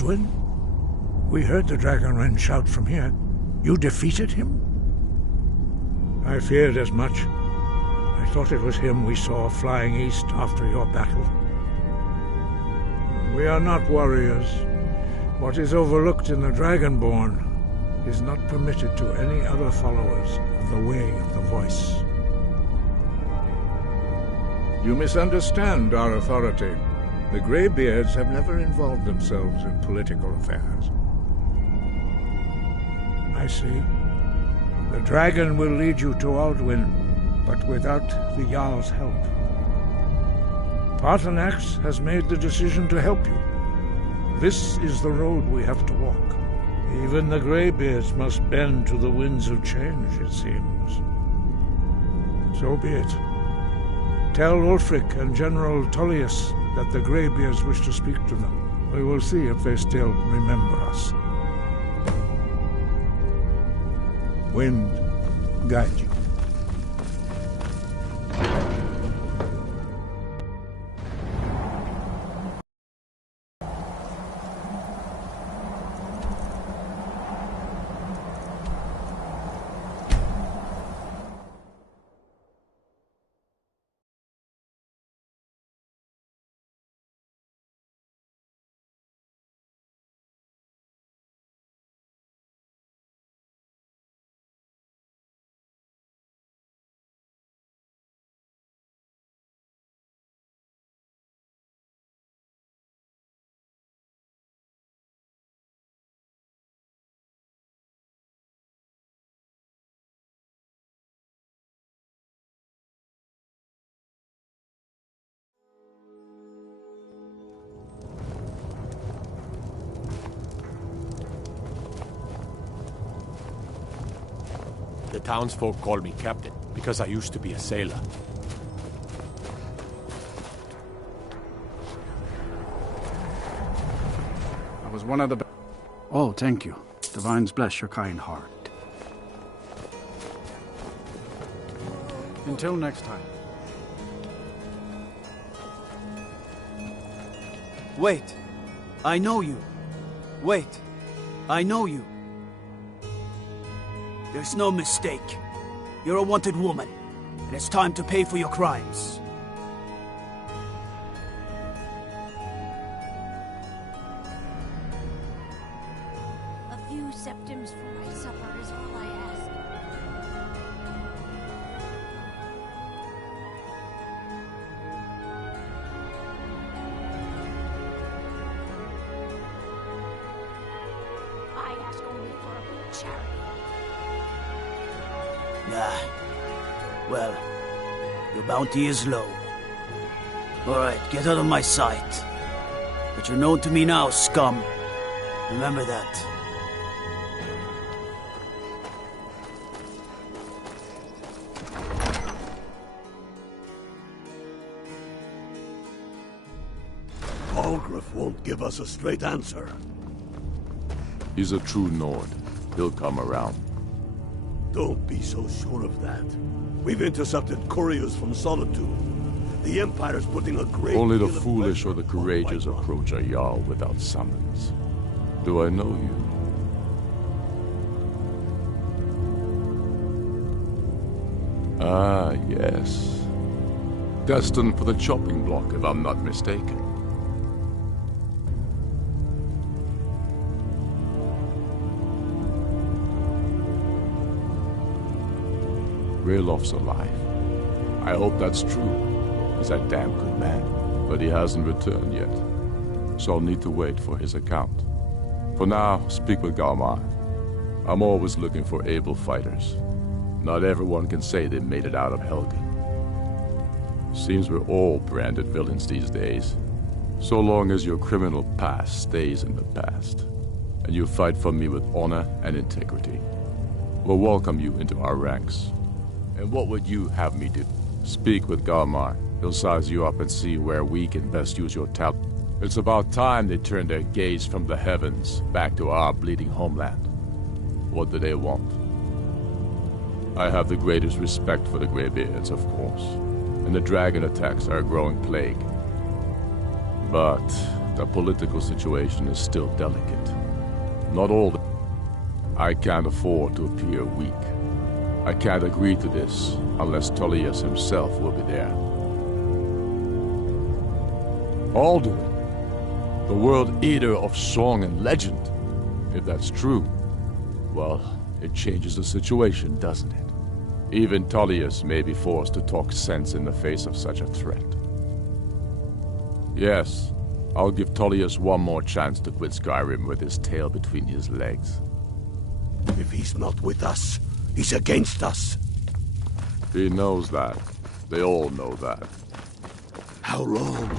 Alduin? We heard the Dragonren shout from here. You defeated him? I feared as much. I thought it was him we saw flying east after your battle. We are not warriors. What is overlooked in the Dragonborn is not permitted to any other followers of the Way of the Voice. You misunderstand our authority. The Greybeards have never involved themselves in political affairs. I see. The dragon will lead you to Alduin, but without the Jarl's help. Paarthurnax has made the decision to help you. This is the road we have to walk. Even the Greybeards must bend to the winds of change, it seems. So be it. Tell Ulfric and General Tullius that the Greybeards wish to speak to them. We will see if they still remember us. Wind, guide you. The townsfolk call me captain, because I used to be a sailor. I was one of the... Oh, thank you. Divines bless your kind heart. Until next time. Wait. I know you. Wait. I know you. There's no mistake. You're a wanted woman, and it's time to pay for your crimes. A few septims for my supper is all I ask. I ask only for a good charity. Ah. Well, your bounty is low. Alright, get out of my sight. But you're known to me now, scum. Remember that. Algrif won't give us a straight answer. He's a true Nord. He'll come around. Don't be so sure of that. We've intercepted couriers from Solitude. The Empire's putting a great Only the deal of foolish or pressure the on courageous Whiterun. approach a Jarl without summons. Do I know you? Ah, yes. Destined for the chopping block, if I'm not mistaken. Raylof's alive. I hope that's true. He's a damn good man. But he hasn't returned yet. So I'll need to wait for his account. For now, speak with Galmar. I'm always looking for able fighters. Not everyone can say they made it out of Helgen. Seems we're all branded villains these days. So long as your criminal past stays in the past, and you fight for me with honor and integrity, we'll welcome you into our ranks. And what would you have me do? Speak with Galmar. He'll size you up and see where we can best use your talent. It's about time they turned their gaze from the heavens back to our bleeding homeland. What do they want? I have the greatest respect for the Greybeards, of course, and the dragon attacks are a growing plague. But the political situation is still delicate. Not all the... I can't afford to appear weak. I can't agree to this unless Tullius himself will be there. Alduin, the world eater of song and legend. If that's true, well, it changes the situation, doesn't it? Even Tullius may be forced to talk sense in the face of such a threat. Yes, I'll give Tullius one more chance to quit Skyrim with his tail between his legs. If he's not with us, he's against us. He knows that. They all know that. How long?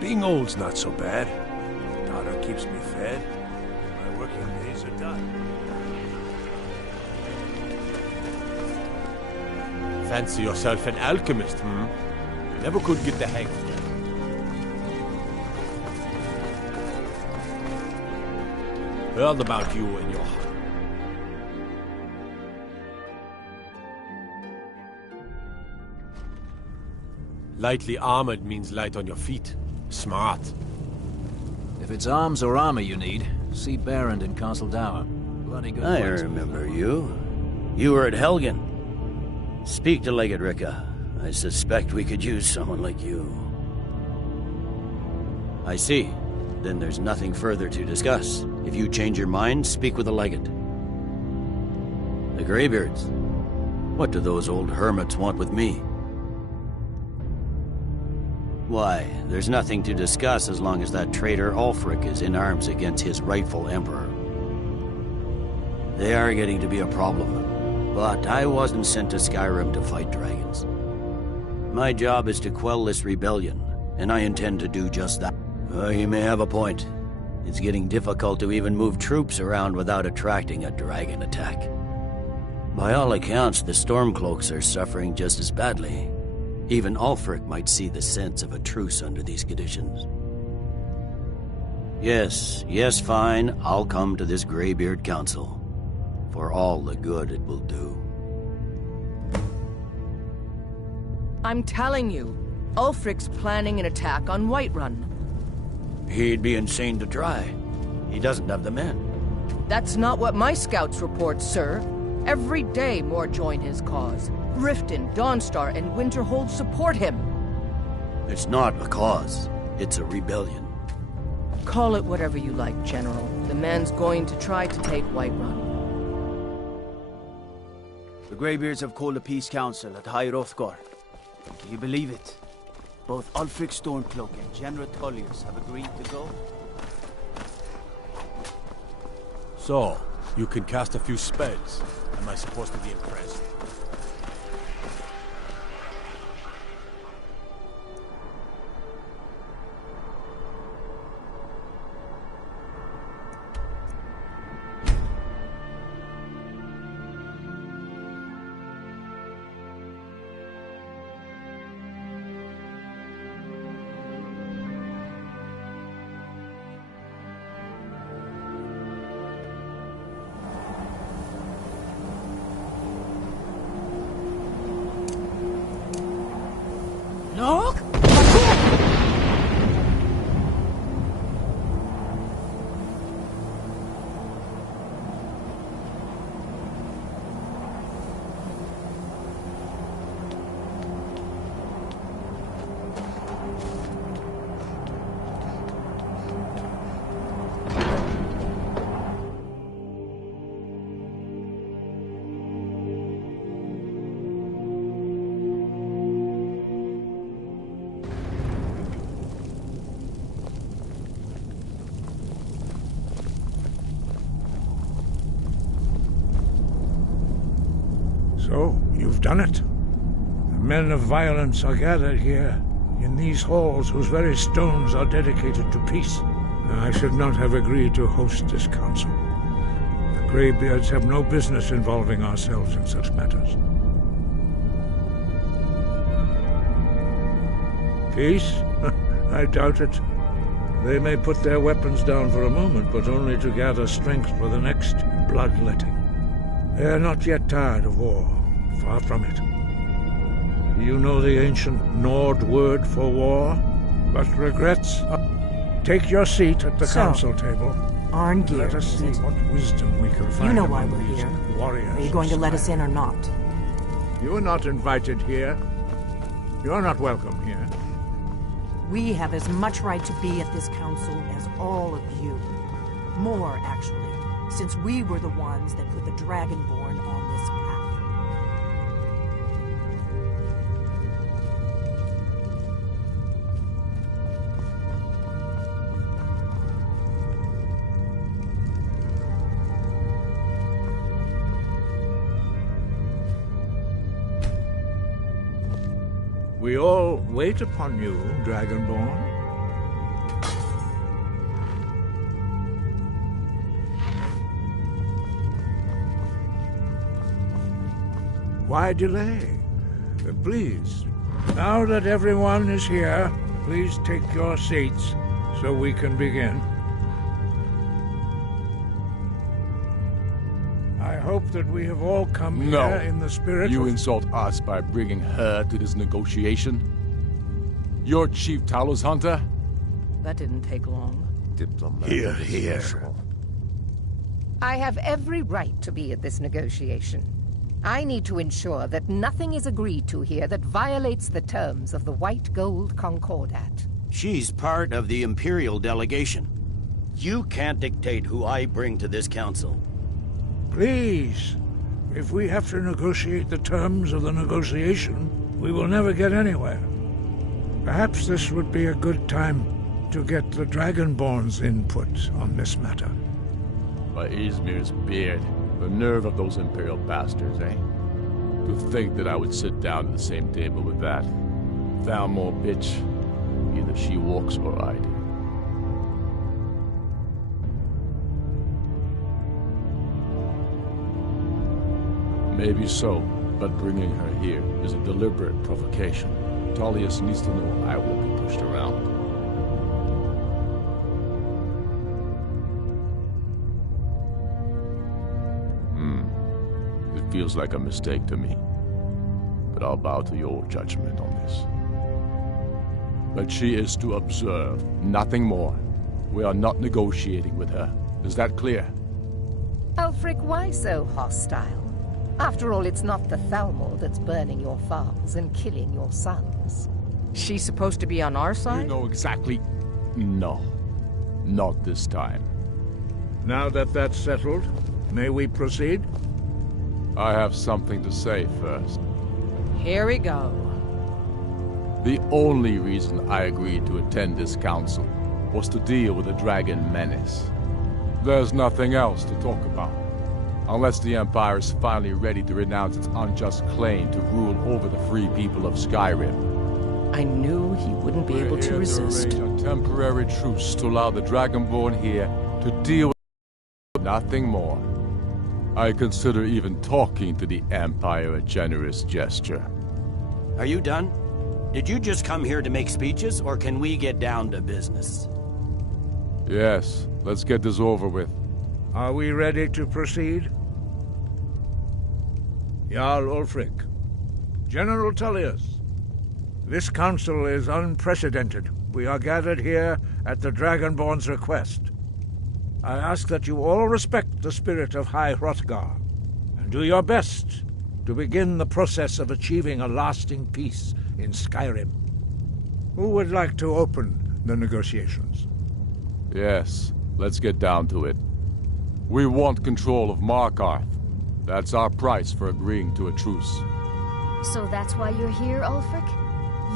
Being old's not so bad. Daughter keeps me fed. My working days are done. Fancy yourself an alchemist, hmm? Never could get the hang of it. Heard about you and your heart. Lightly armored means light on your feet. Smart. If it's arms or armor you need, see Barrand in Castle Dower. Bloody good I place. remember you. You were at Helgen. Speak to Legate Ricka. I suspect we could use someone like you. I see. Then there's nothing further to discuss. If you change your mind, speak with the Legate. The Greybeards. What do those old hermits want with me? Why, there's nothing to discuss as long as that traitor Ulfric is in arms against his rightful emperor. They are getting to be a problem, but I wasn't sent to Skyrim to fight dragons. My job is to quell this rebellion, and I intend to do just that. You may have a point. It's getting difficult to even move troops around without attracting a dragon attack. By all accounts, the Stormcloaks are suffering just as badly. Even Ulfric might see the sense of a truce under these conditions. Yes, fine. I'll come to this Greybeard Council. For all the good it will do. I'm telling you, Ulfric's planning an attack on Whiterun. He'd be insane to try. He doesn't have the men. That's not what my scouts report, sir. Every day more join his cause. Riften, Dawnstar, and Winterhold support him. It's not a cause. It's a rebellion. Call it whatever you like, General. The man's going to try to take Whiterun. The Greybeards have called a peace council at High Hrothgar. Do you believe it? Both Ulfric Stormcloak and General Tullius have agreed to go. So, you can cast a few spells. Am I supposed to be impressed? So, you've done it. The men of violence are gathered here, in these halls whose very stones are dedicated to peace. I should not have agreed to host this council. The Greybeards have no business involving ourselves in such matters. Peace? I doubt it. They may put their weapons down for a moment, but only to gather strength for the next bloodletting. They are not yet tired of war. Far from it. You know the ancient Nord word for war? But regrets? Take your seat at the council table. Arngeir, let us see what wisdom we can find. You know why among we're these here. warriors. Are you going to let us in or not? You are not invited here. You are not welcome here. We have as much right to be at this council as all of you. More, actually, since we were the ones that put the Dragonborn on this path. We all wait upon you, Dragonborn. Why delay? Please, now that everyone is here, please take your seats so we can begin. I hope that we have all come here in the spirit You of... insult us by bringing her to this negotiation? You're Chief Talos Hunter? That didn't take long. Here, here. I have every right to be at this negotiation. I need to ensure that nothing is agreed to here that violates the terms of the White Gold Concordat. She's part of the Imperial delegation. You can't dictate who I bring to this council. Please, if we have to negotiate the terms of the negotiation, we will never get anywhere. Perhaps this would be a good time to get the Dragonborn's input on this matter. By Izmir's beard, the nerve of those Imperial bastards, eh? To think that I would sit down at the same table with that. Thalmor bitch. Either she walks or I do. Maybe so, but bringing her here is a deliberate provocation. Tullius needs to know I won't be pushed around. It feels like a mistake to me. But I'll bow to your judgment on this. But she is to observe, nothing more. We are not negotiating with her. Is that clear? Ulfric, why so hostile? After all, it's not the Thalmor that's burning your farms and killing your sons. She's supposed to be on our side? You know exactly... No. Not this time. Now that that's settled, may we proceed? I have something to say first. Here we go. The only reason I agreed to attend this council was to deal with the dragon menace. There's nothing else to talk about. Unless the Empire is finally ready to renounce its unjust claim to rule over the free people of Skyrim. I knew he wouldn't be able to resist. To arrange a temporary truce to allow the Dragonborn here to deal with nothing more. I consider even talking to the Empire a generous gesture. Are you done? Did you just come here to make speeches, or can we get down to business? Yes, let's get this over with. Are we ready to proceed? Jarl Ulfric, General Tullius, this council is unprecedented. We are gathered here at the Dragonborn's request. I ask that you all respect the spirit of High Hrothgar, and do your best to begin the process of achieving a lasting peace in Skyrim. Who would like to open the negotiations? Yes, let's get down to it. We want control of Markarth. That's our price for agreeing to a truce. So that's why you're here, Ulfric?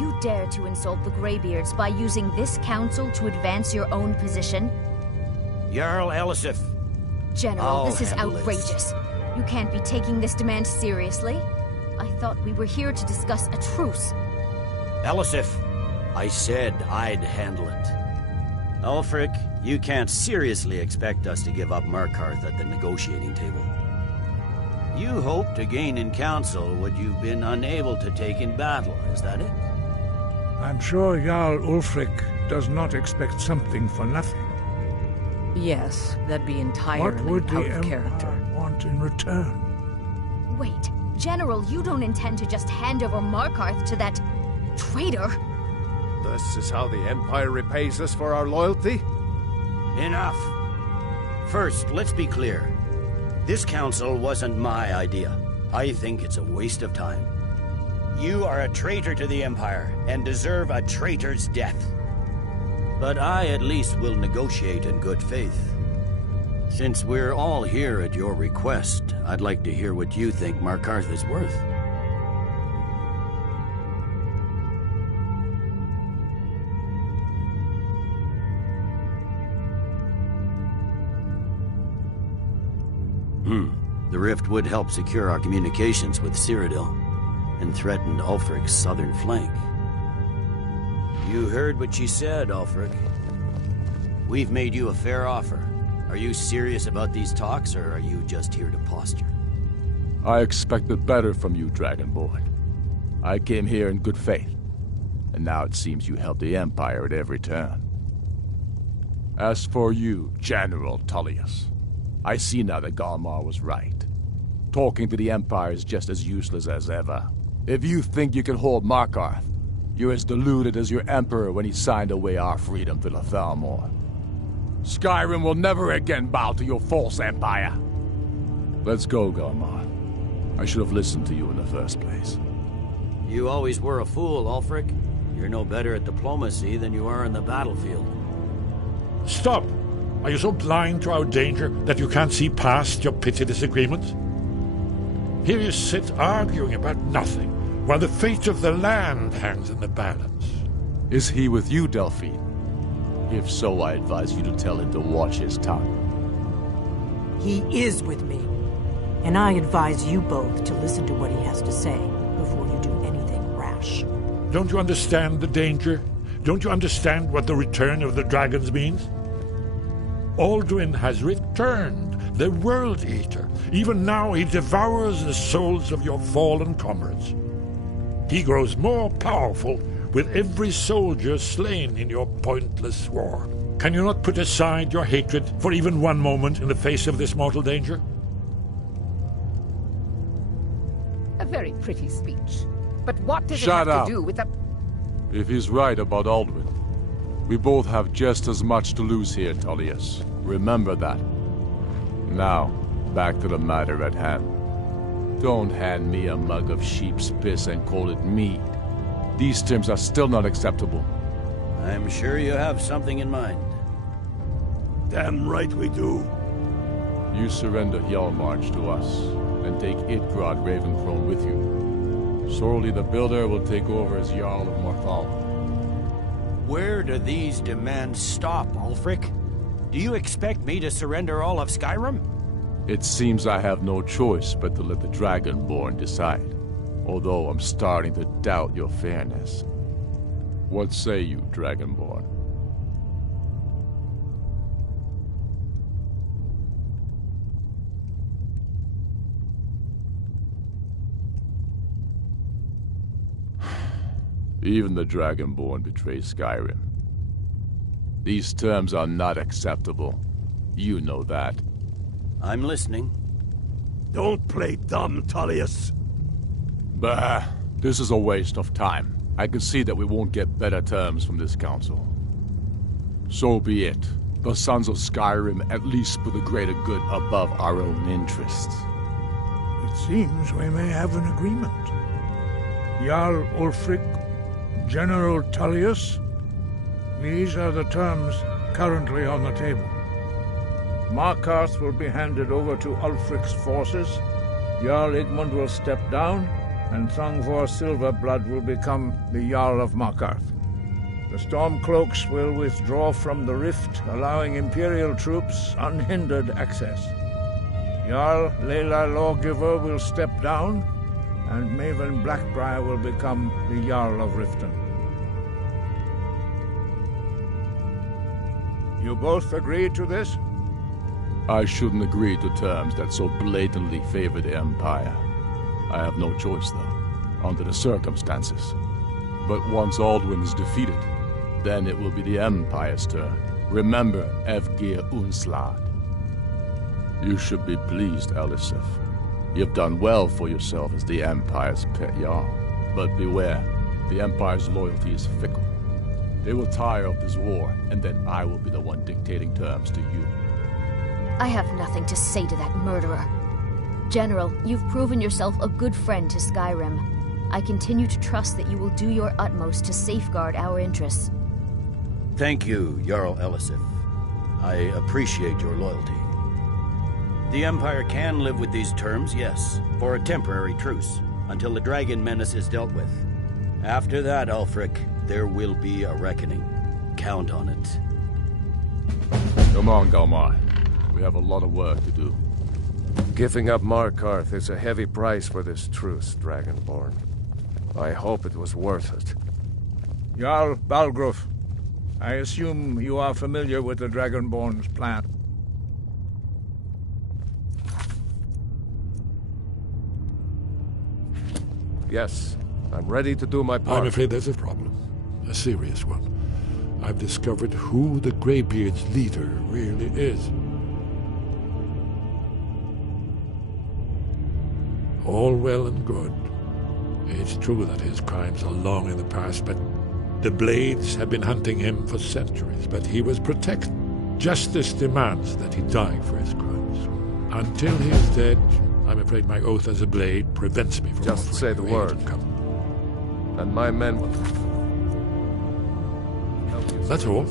You dare to insult the Greybeards by using this council to advance your own position? Jarl Elisif. General, I'll this is handle outrageous. You can't be taking this demand seriously. I thought we were here to discuss a truce. Elisif, I said I'd handle it. Ulfric, you can't seriously expect us to give up Markarth at the negotiating table. You hope to gain in council what you've been unable to take in battle, is that it? I'm sure Jarl Ulfric does not expect something for nothing. Yes, that'd be entirely What would the out of Empire character. want in return? Wait, General, you don't intend to just hand over Markarth to that traitor? This is how the Empire repays us for our loyalty? Enough. First, let's be clear. This council wasn't my idea. I think it's a waste of time. You are a traitor to the Empire and deserve a traitor's death. But I at least will negotiate in good faith. Since we're all here at your request, I'd like to hear what you think Markarth is worth. The rift would help secure our communications with Cyrodiil and threatened Ulfric's southern flank. You heard what she said, Ulfric. We've made you a fair offer. Are you serious about these talks, or are you just here to posture? I expected better from you, Dragonborn. I came here in good faith, and now it seems you help the Empire at every turn. As for you, General Tullius, I see now that Galmar was right. Talking to the Empire is just as useless as ever. If you think you can hold Markarth, you're as deluded as your Emperor when he signed away our freedom to the Thalmor. Skyrim will never again bow to your false empire. Let's go, Galmar. I should have listened to you in the first place. You always were a fool, Ulfric. You're no better at diplomacy than you are in the battlefield. Stop! Are you so blind to our danger that you can't see past your petty disagreements? Here you sit arguing about nothing, while the fate of the land hangs in the balance. Is he with you, Delphine? If so, I advise you to tell him to watch his tongue. He is with me. And I advise you both to listen to what he has to say before you do anything rash. Don't you understand the danger? Don't you understand what the return of the dragons means? Alduin has returned, the World Eater. Even now he devours the souls of your fallen comrades. He grows more powerful with every soldier slain in your pointless war. Can you not put aside your hatred for even one moment in the face of this mortal danger? A very pretty speech. But what does Shut it have up. to do with the... If he's right about Alduin, we both have just as much to lose here, Tullius. Remember that. Now, back to the matter at hand. Don't hand me a mug of sheep's piss and call it mead. These terms are still not acceptable. I'm sure you have something in mind. Damn right we do. You surrender Hjalmarch to us, and take Idgrod Ravencrone with you. Sorli the Builder will take over as Jarl of Morthal. Where do these demands stop, Ulfric? Do you expect me to surrender all of Skyrim? It seems I have no choice but to let the Dragonborn decide, although I'm starting to doubt your fairness. What say you, Dragonborn? Even the Dragonborn betray Skyrim. These terms are not acceptable. You know that. I'm listening. Don't play dumb, Tullius. Bah, this is a waste of time. I can see that we won't get better terms from this council. So be it. The Sons of Skyrim at least put the greater good above our own interests. It seems we may have an agreement. Jarl Ulfric, General Tullius, these are the terms currently on the table. Markarth will be handed over to Ulfric's forces, Jarl Igmund will step down, and Thongvor Silverblood will become the Jarl of Markarth. The Stormcloaks will withdraw from the rift, allowing Imperial troops unhindered access. Jarl Layla Lawgiver will step down, and Maven Blackbriar will become the Jarl of Riften. You both agree to this? I shouldn't agree to terms that so blatantly favor the Empire. I have no choice, though, under the circumstances. But once Alduin is defeated, then it will be the Empire's turn. Remember Evgir Unslad. You should be pleased, Elisif. You've done well for yourself as the Empire's pet Jarl. But beware, the Empire's loyalty is fickle. They will tire of this war, and then I will be the one dictating terms to you. I have nothing to say to that murderer. General, you've proven yourself a good friend to Skyrim. I continue to trust that you will do your utmost to safeguard our interests. Thank you, Jarl Elisif. I appreciate your loyalty. The Empire can live with these terms, yes, for a temporary truce, until the dragon menace is dealt with. After that, Ulfric, there will be a reckoning. Count on it. Come on, Galmar. We have a lot of work to do. Giving up Markarth is a heavy price for this truce, Dragonborn. I hope it was worth it. Jarl Balgruf, I assume you are familiar with the Dragonborn's plan. Yes, I'm ready to do my part. I'm afraid there's a problem. A serious one. I've discovered who the Greybeard's leader really is. All well and good. It's true that his crimes are long in the past, but the Blades have been hunting him for centuries, but he was protected. Justice demands that he die for his crimes. Until he is dead, I'm afraid my oath as a Blade prevents me from just say the word. And my men will... That's all.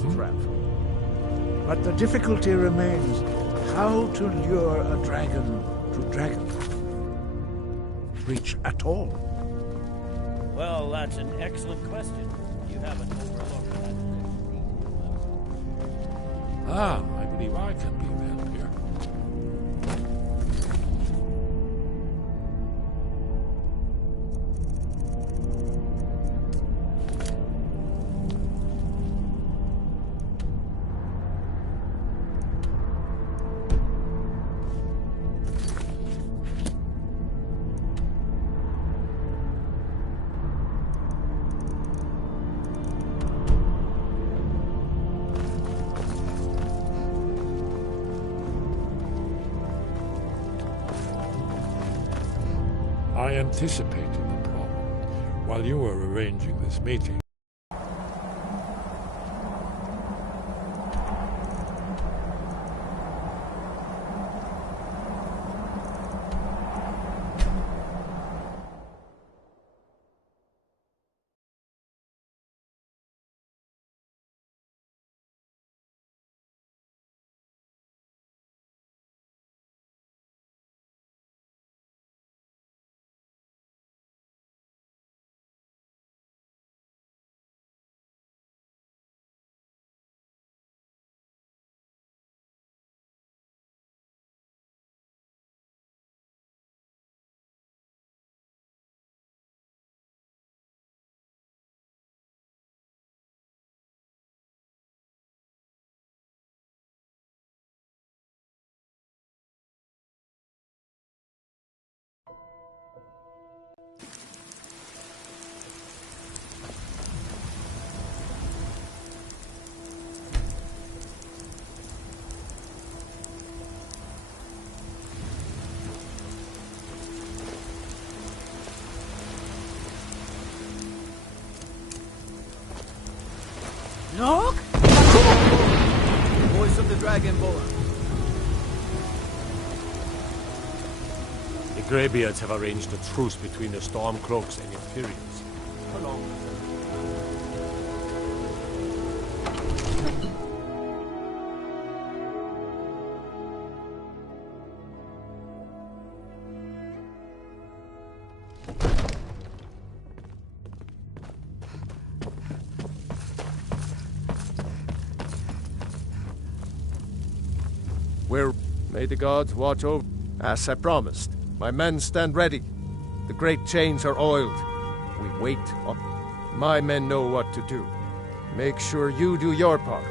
But the difficulty remains how to lure a dragon to dragon reach at all. Well, that's an excellent question. You haven't overlooked that. I believe I can be of help here. I anticipated the problem while you were arranging this meeting. Look! Voice of the Dragonborn. The Greybeards have arranged a truce between the Stormcloaks and Imperials. How long? May the gods watch over... As I promised, my men stand ready. The great chains are oiled. We wait up. My men know what to do. Make sure you do your part.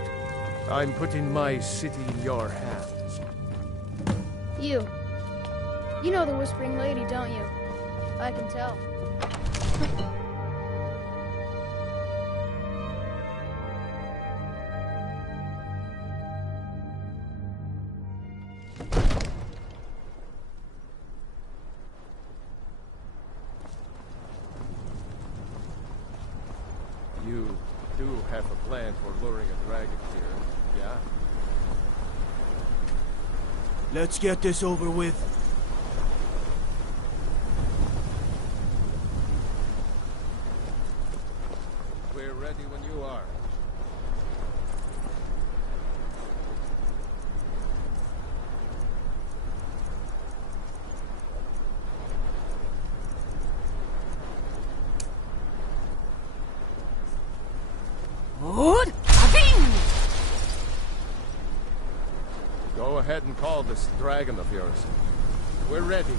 I'm putting my city in your hands. You. You know the Whispering Lady, don't you? I can tell. You do have a plan for luring a dragon here, yeah? Let's get this over with. We're ready when you are. Go ahead and call this dragon of yours. We're ready.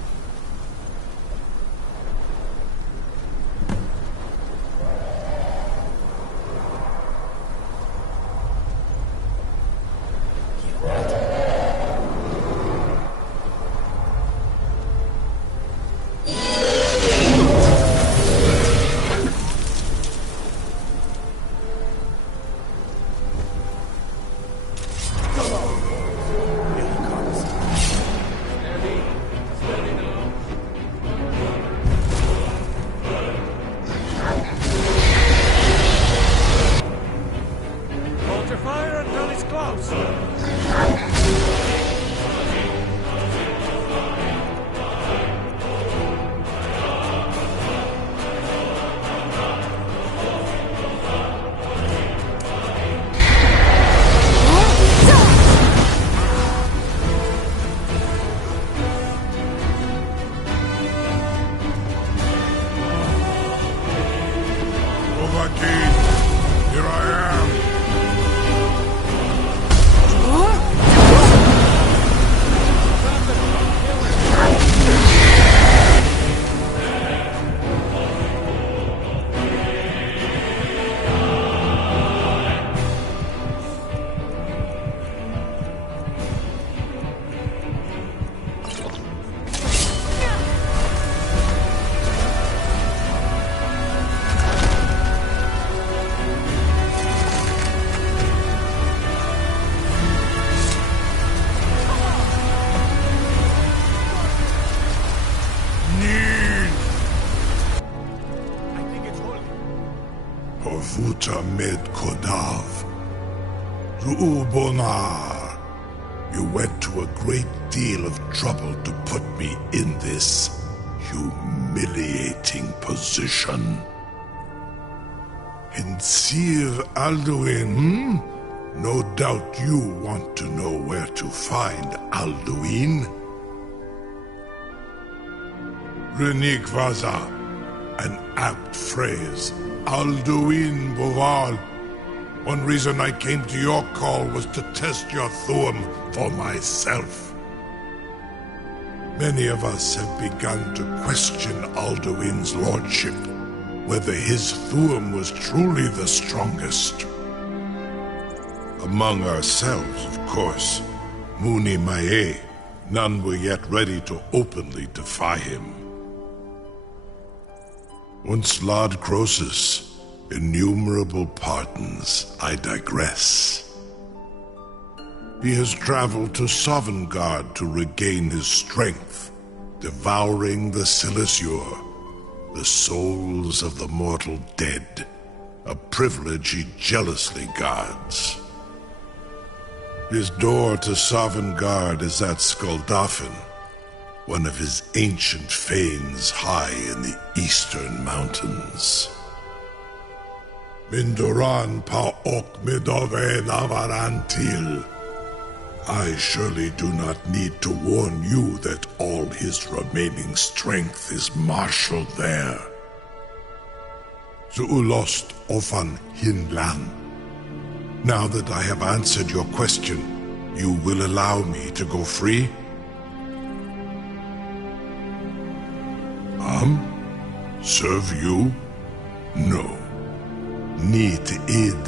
Vuta med Kodav. Ru'ubonar. You went to a great deal of trouble to put me in this humiliating position. In Sir Alduin, No doubt you want to know where to find Alduin. Renikvaza, an apt phrase. Alduin Boval. One reason I came to your call was to test your Thuum for myself. Many of us have begun to question Alduin's lordship, whether his Thuum was truly the strongest. Among ourselves, of course, Muni Mae, none were yet ready to openly defy him. Once Lord Croesus, innumerable pardons, I digress. He has traveled to Sovngarde to regain his strength, devouring the Silesure, the souls of the mortal dead, a privilege he jealously guards. His door to Sovngarde is at Skuldafn, one of his ancient fanes high in the eastern mountains. Mindoran pa ok midove navarantil. I surely do not need to warn you that all his remaining strength is marshaled there. Zuulost ofan hinlan. Now that I have answered your question, you will allow me to go free? Serve you? No. Need id.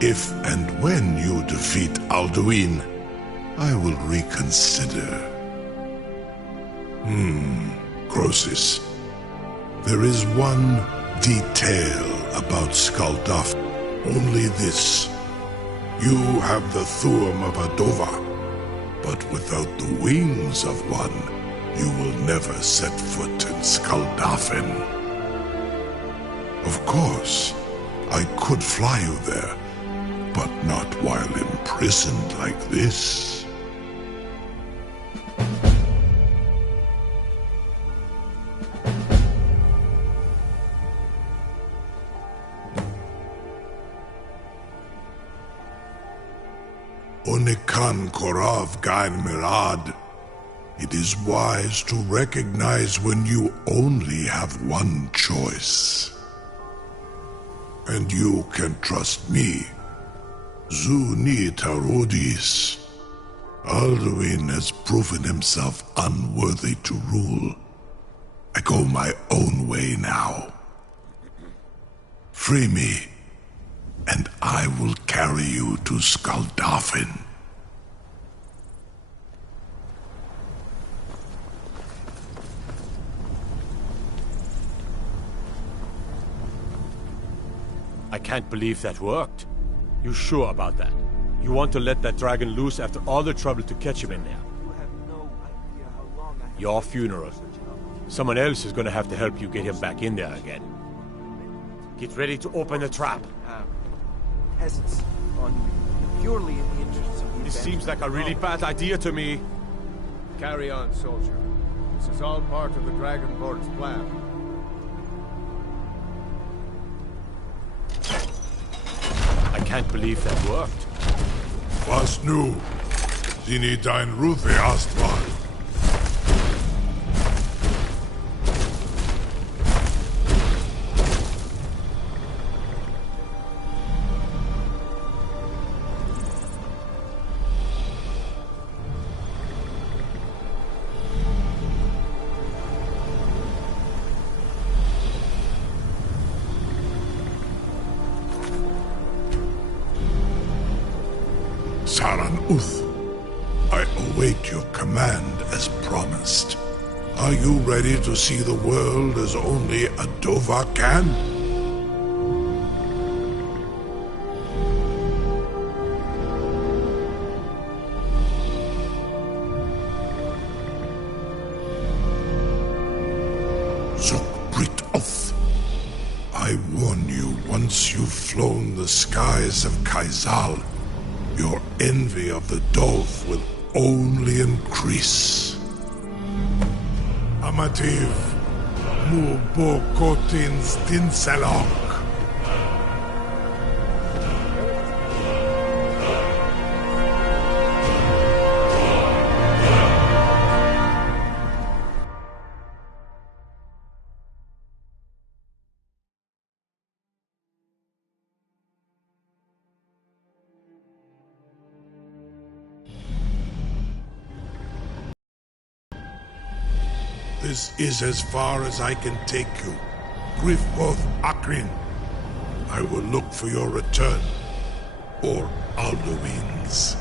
If and when you defeat Alduin, I will reconsider. Croesus. There is one detail about Skaldaf. Only this. You have the thuum of a Dova, but without the wings of one, you will never set foot in Skaldafen. Of course, I could fly you there, but not while imprisoned like this. Onikan Korav Gain Mirad. It is wise to recognize when you only have one choice. And you can trust me. Zuni Tarodis. Alduin has proven himself unworthy to rule. I go my own way now. Free me, and I will carry you to Skaldafin. I can't believe that worked. You sure about that? You want to let that dragon loose after all the trouble to catch him in there? Your funeral. Someone else is gonna have to help you get him back in there again. Get ready to open the trap. Peasants, purely in the interests of the This seems like a really bad idea to me. Carry on, soldier. This is all part of the Dragonborn's plan. I can't believe that worked. Was nu? Zini dein Ruthe Astval. Saran Uth, I await your command as promised. Are you ready to see the world as only a Dova can? Zokbrit Oth, I warn you, once you've flown the skies of Kaizal, your envy of the Dove will only increase. Amativ, mu bokotin stinselok. This is as far as I can take you. Grifboth Akrin. I will look for your return. Or Alduin's.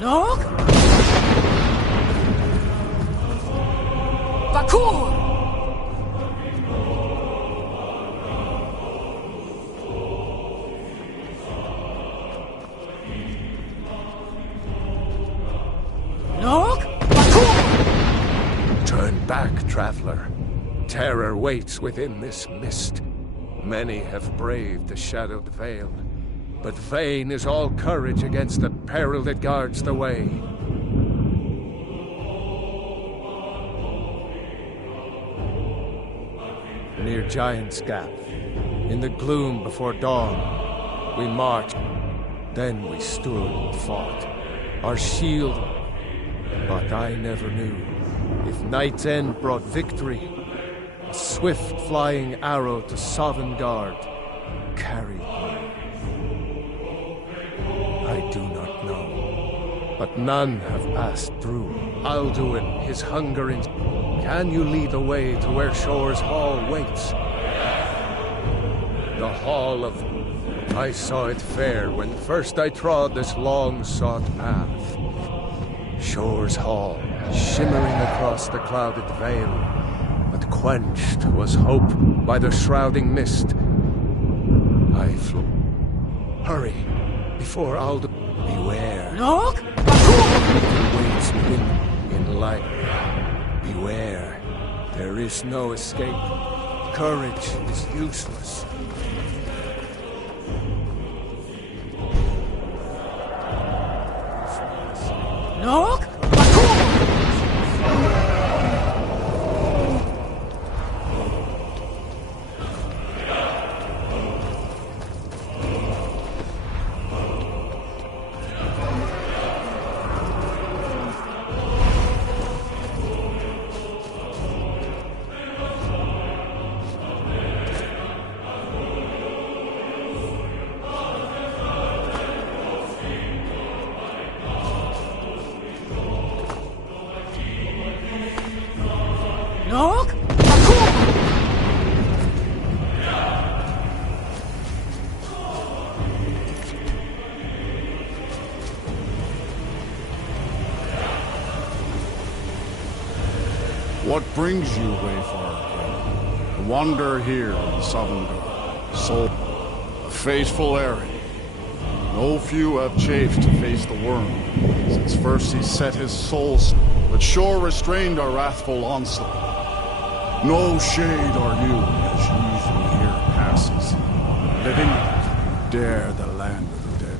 Nog? Bakur! Nog? Bakur! Turn back, traveler. Terror waits within this mist. Many have braved the shadowed veil, but vain is all courage against the peril that guards the way. Near Giant's Gap, in the gloom before dawn, we marched. Then we stood and fought, our shield. But I never knew if Night's End brought victory, a swift flying arrow to Sovngarde carried me. I do not know, but none have passed through. Alduin, his hunger in... Can you lead the way to where Shore's Hall waits? The Hall of... I saw it fair when first I trod this long-sought path. Shore's Hall, shimmering across the clouded veil, but quenched was hope by the shrouding mist. I flew. Hurry, before Alduin... Beware. Nog? He waits within in light. Beware. There is no escape. Courage is useless. Nog? Nog? What brings you, Wayfarer? To wander here in Sovngarde, soul, a faithful errand. No few have chafed to face the worm, since first he set his soul, but Shore restrained our wrathful onslaught. No shade are you, as usually here passes, living dare the land of the dead.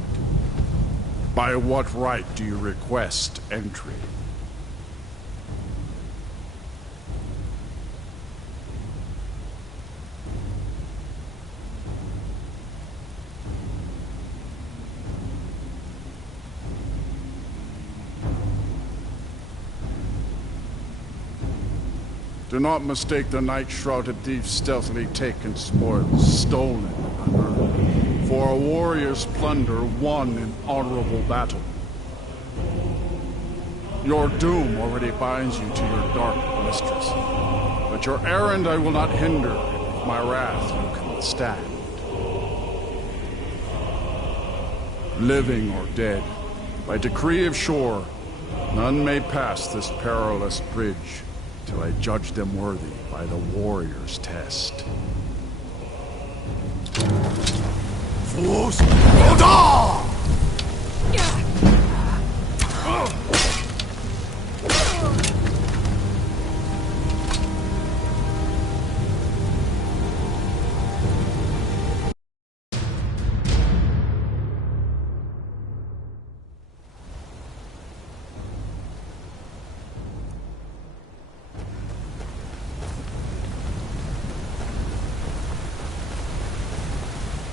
By what right do you request entry? Do not mistake the night-shrouded thieves stealthily taken spoils, stolen and unearned, for a warrior's plunder won in honorable battle. Your doom already binds you to your dark mistress, but your errand I will not hinder, and with my wrath you can withstand. Living or dead, by decree of Shore, none may pass this perilous bridge till I judge them worthy by the warrior's test. Fools! Oda!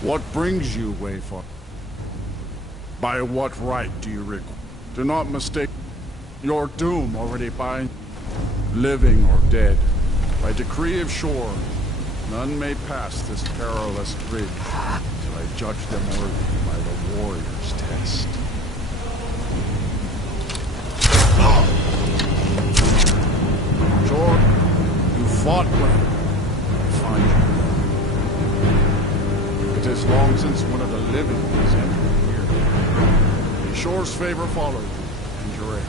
What brings you, Wayfarer? By what right do you require? Do not mistake. Your doom already binds. Living or dead, by decree of Shore, none may pass this perilous bridge till I judge them worthy by the warrior's test. Shore, you fought well. I find you. It is long since one of the living has entered here. May Shore's favor follow you. ring.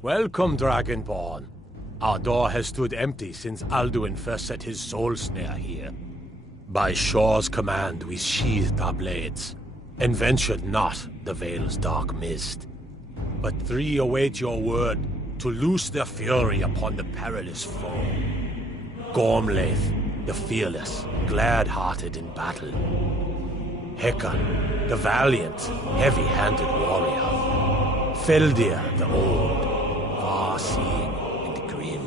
Welcome, Dragonborn. Our door has stood empty since Alduin first set his soul snare here. By Shor's command, we sheathed our blades, and ventured not the Vale's dark mist. But three await your word to loose their fury upon the perilous foe. Gormlaith, the fearless, glad-hearted in battle. Hekon, the valiant, heavy-handed warrior. Feldir, the old, far-seeing and grim.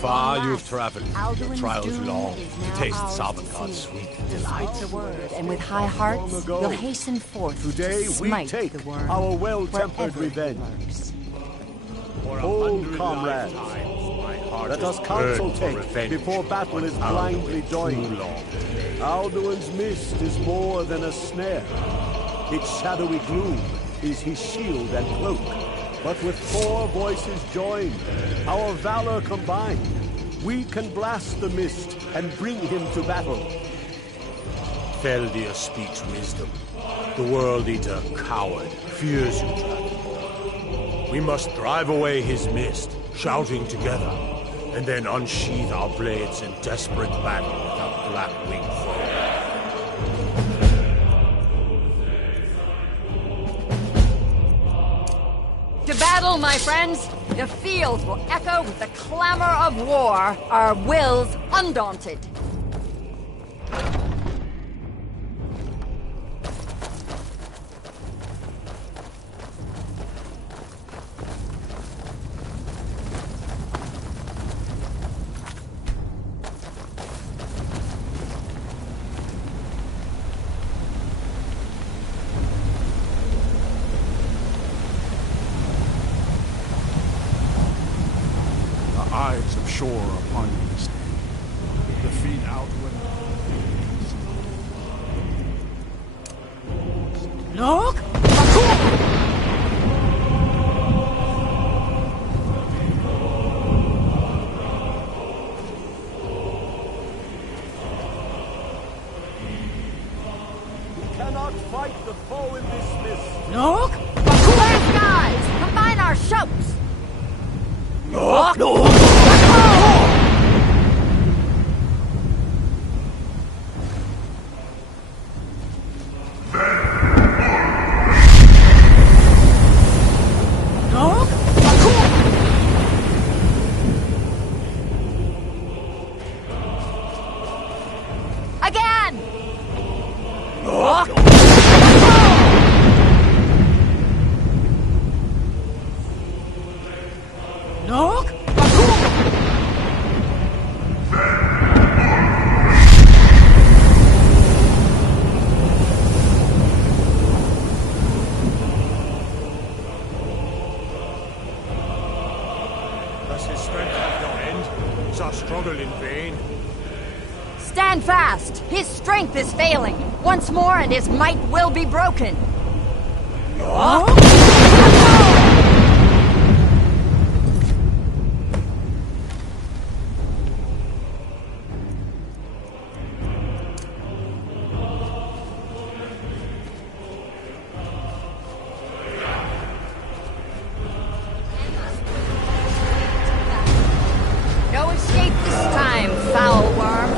Far you've traveled, your trials long, to taste Sovngarde's sweet delights. The word, and with high hearts, you'll hasten forth Today to we smite take the worm our well-tempered wherever he revenge. lurks. Old comrades, let us counsel take before battle is blindly joined. Alduin's mist is more than a snare. Its shadowy gloom is his shield and cloak. But with 4 voices joined, our valor combined, we can blast the mist and bring him to battle. Feldir speaks wisdom. The World Eater, coward, fears you, Dragonborn. We must drive away his mist, shouting together, and then unsheath our blades in desperate battle with our black-winged foe. To battle, my friends! The fields will echo with the clamor of war, our wills undaunted. Eyes of Shore upon you this day. Defeat Alduin. Look! We cannot fight the foe in this mist. Look! Clear skies! Combine our shouts! Look! Again! Look! Does his strength have no end? Is our struggle in vain? Stand fast! His strength is failing. Once more and his might will be broken. No escape this time, foul worm.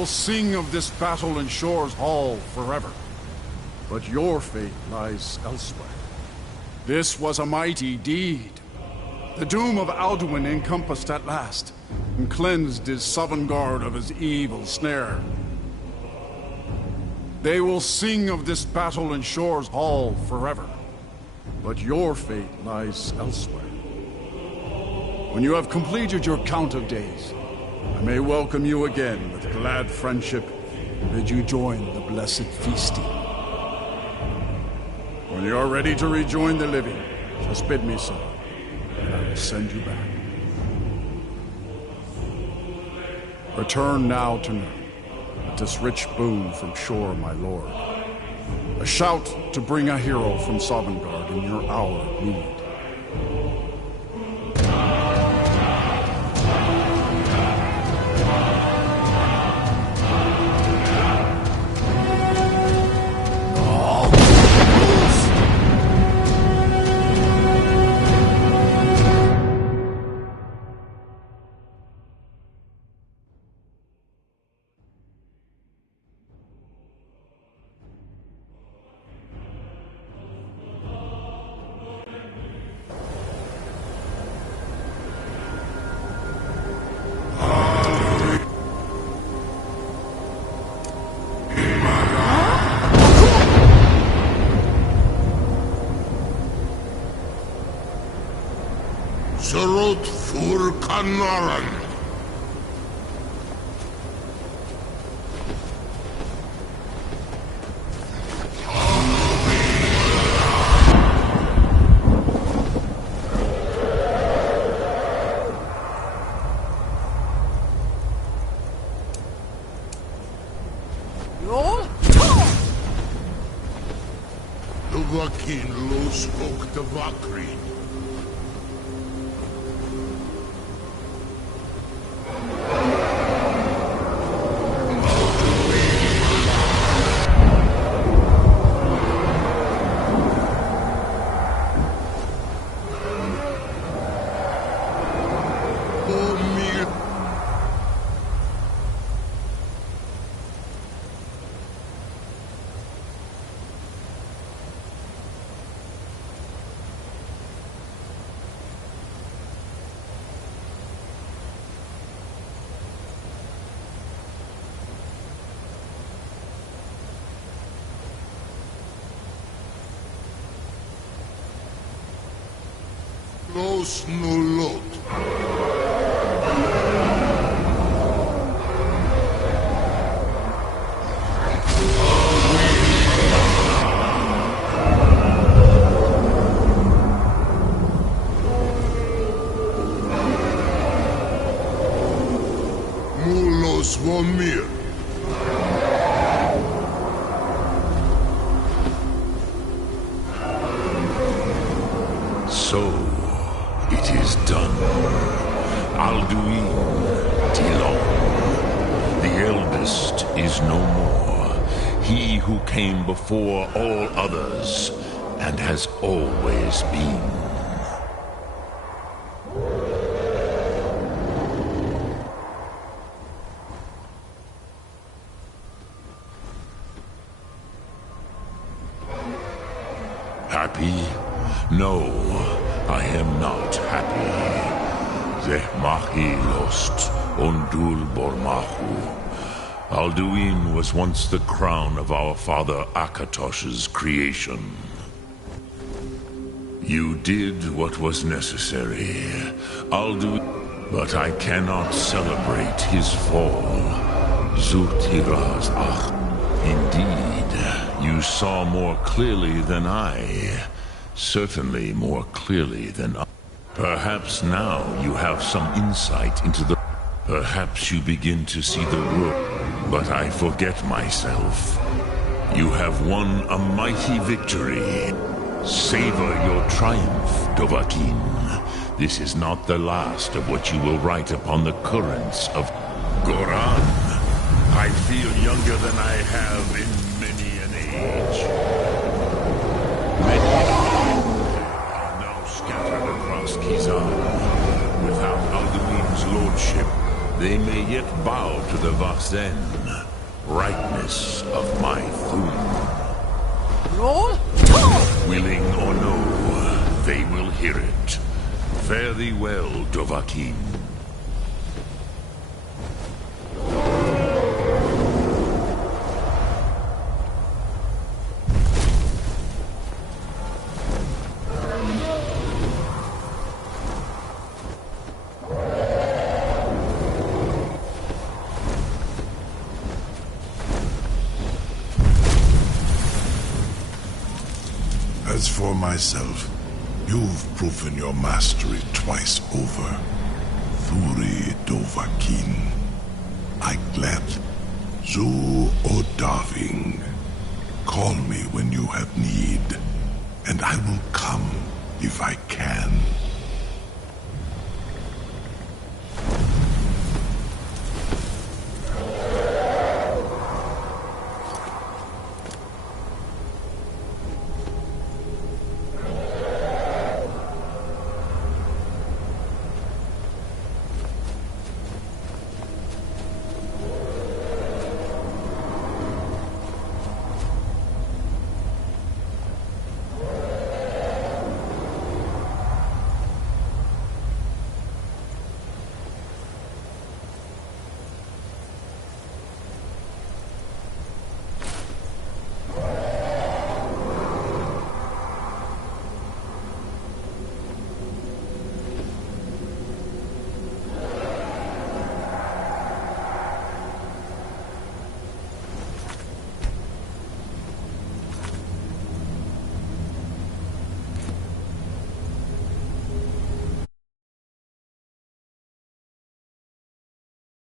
will sing of this battle in Shore's Hall forever. But your fate lies elsewhere. This was a mighty deed. The doom of Alduin encompassed at last, and cleansed his Sovngarde of his evil snare. They will sing of this battle in Shore's Hall forever. But your fate lies elsewhere. When you have completed your count of days, I may welcome you again with glad friendship and bid you join the blessed feasting. When you are ready to rejoin the living, just bid me so, and I will send you back. Return now to Nurn, with this rich boon from Shore, my lord. A shout to bring a hero from Sovngarde in your hour of need. Zerot fur Kanaran. Duvakin lo spoke the Vakrin. Los Nulot. Mulos Vomir. So, it is done. Alduin Tilon, the eldest, is no more. He who came before all others, and has always been. Happy? No, I am not happy. Zehmahi lost, Ondul Bormahu. Alduin was once the crown of our father Akatosh's creation. You did what was necessary, Alduin, but I cannot celebrate his fall. Zutiraz Ach. Indeed, you saw more clearly than I. Certainly more clearly than I. Perhaps now you have some insight into the... Perhaps you begin to see the world. But I forget myself. You have won a mighty victory. Savor your triumph, Dovahkiin. This is not the last of what you will write upon the currents of Goran. I feel younger than I have in many an age. Many are now scattered across Kizan. Without Alduin's lordship, they may yet bow to the Vaxen. brightness of my Thum. Roll? Willing or no, they will hear it. Fare thee well, Dovahkiin. As for myself, you've proven your mastery twice over. Thuri Dovahkiin, Aiklet, Zu O'Darving. Call me when you have need, and I will come if I can.